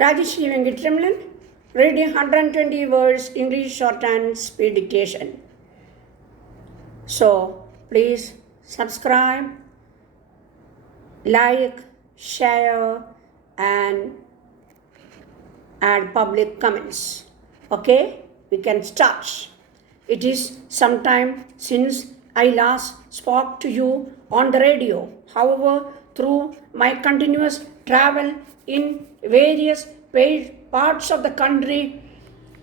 Rajeshri Venkatramanan, reading 120 words English shorthand speed dictation. So, please subscribe, like, share, and add public comments. Okay, we can start. It is some time since I last spoke to you on the radio. However, through my continuous travel in various parts of the country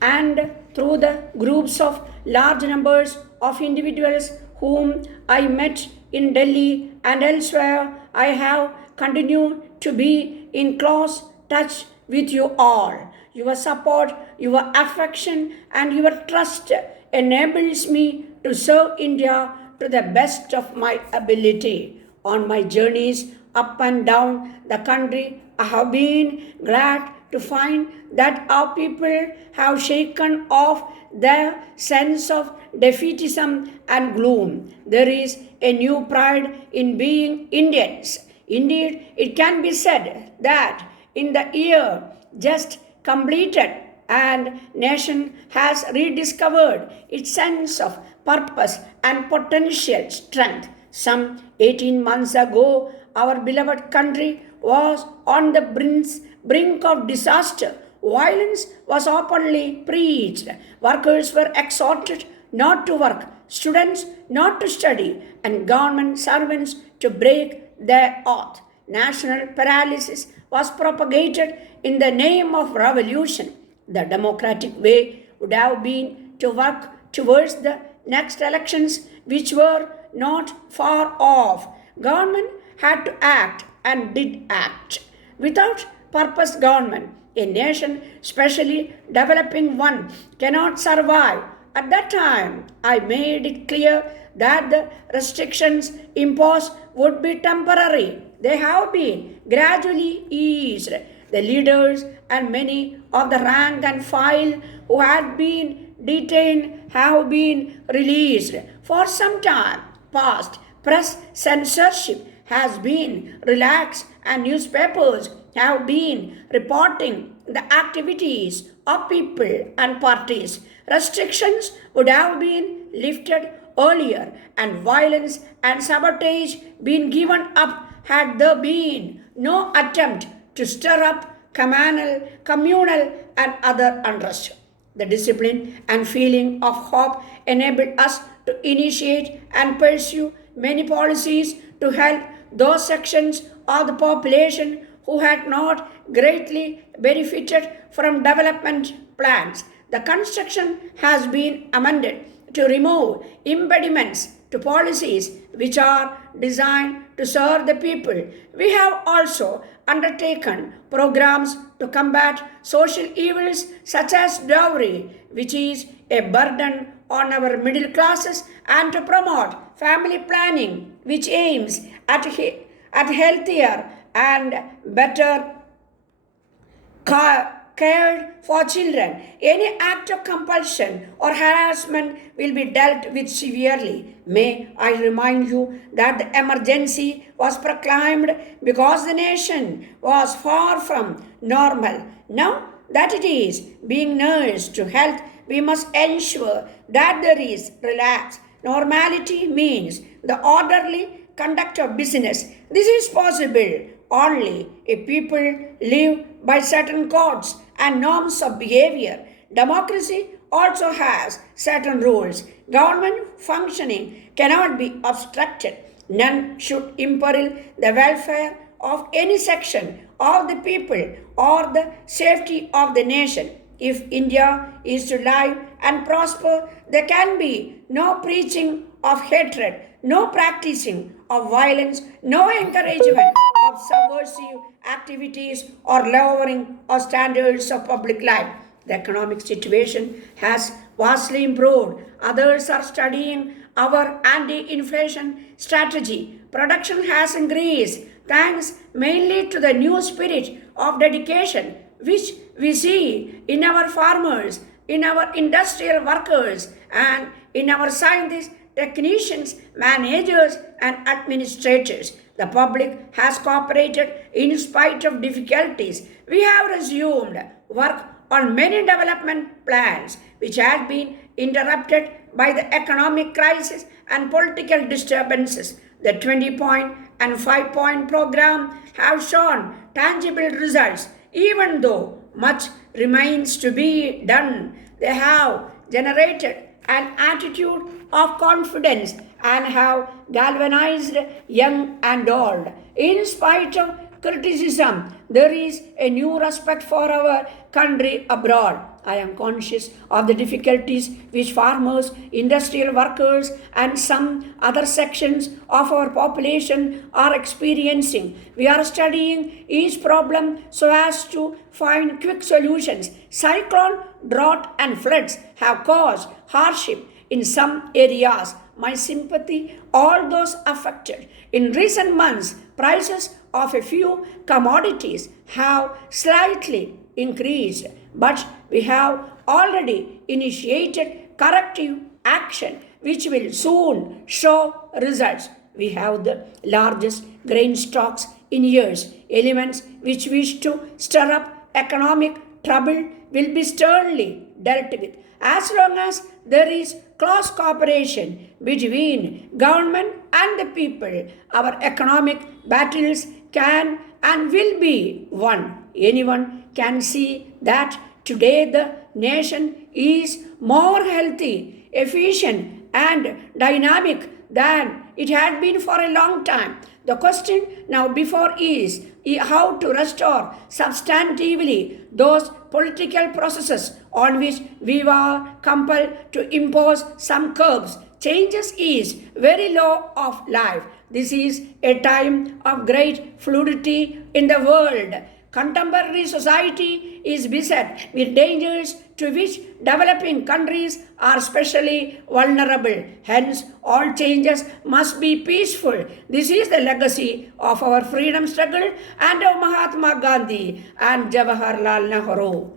and through the groups of large numbers of individuals whom I met in Delhi and elsewhere, I have continued to be in close touch with you all. Your support, your affection, and your trust enables me to serve India to the best of my ability. On my journeys up and down the country, I have been glad to find that our people have shaken off their sense of defeatism and gloom. There is a new pride in being Indians. Indeed, it can be said that in the year just completed and nation has rediscovered its sense of purpose and potential strength. Some 18 months ago, our beloved country was on the brink of disaster. Violence was openly preached. Workers were exhorted not to work, students not to study, and government servants to break their oath. National paralysis was propagated in the name of revolution. The democratic way would have been to work towards the next elections, which were not far off. Government had to act and did act. Without purpose government, a nation, especially developing one, cannot survive. At that time, I made it clear that the restrictions imposed would be temporary. They have been gradually eased. The leaders and many of the rank and file who had been detained have been released. For some time past, press censorship has been relaxed and newspapers have been reporting the activities of people and parties. Restrictions would have been lifted earlier and violence and sabotage been given up had there been no attempt to stir up communal and other unrest. The discipline and feeling of hope enabled us to initiate and pursue many policies to help those sections of the population who had not greatly benefited from development plans. The construction has been amended to remove impediments to policies which are designed to serve the people. We have also undertaken programs to combat social evils such as dowry, which is a burden on our middle classes, and to promote family planning, which aims at healthier and better cared for children. Any act of compulsion or harassment will be dealt with severely. May I remind you that the emergency was proclaimed because the nation was far from normal. Now that it is being nursed to health, we must ensure that there is relaxed. Normality means the orderly conduct of business. This is possible only if people live by certain codes and norms of behavior. Democracy also has certain rules. Government functioning cannot be obstructed. None should imperil the welfare of any section of the people or the safety of the nation. If India is to live and prosper, there can be no preaching of hatred, no practicing of violence, no encouragement of subversive activities or lowering of standards of public life. The economic situation has vastly improved. Others are studying our anti-inflation strategy. Production has increased thanks mainly to the new spirit of dedication which we see in our farmers, in our industrial workers, and in our scientists, technicians, managers, and administrators. The public has cooperated in spite of difficulties. We have resumed work on many development plans which had been interrupted by the economic crisis and political disturbances. The 20-point and 5-point program have shown tangible results. Even though much remains to be done, they have generated an attitude of confidence and have galvanized young and old. In spite of criticism, there is a new respect for our country abroad. I am conscious of the difficulties which farmers, industrial workers, and some other sections of our population are experiencing. We are studying each problem so as to find quick solutions. Cyclone, drought, and floods have caused hardship in some areas. My sympathy, all those affected. In recent months, prices of a few commodities have slightly increased, but we have already initiated corrective action which will soon show results. We have the largest grain stocks in years. Elements which wish to stir up economic trouble will be sternly dealt with. As long as there is close cooperation between government and the people, our economic battles can and will be won. Anyone can see that today the nation is more healthy, efficient, and dynamic than it had been for a long time. The question now before is how to restore substantively those political processes on which we were compelled to impose some curbs. Changes is very law of life. This is a time of great fluidity in the world. Contemporary society is beset with dangers to which developing countries are specially vulnerable. Hence, all changes must be peaceful. This is the legacy of our freedom struggle and of Mahatma Gandhi and Jawaharlal Nehru.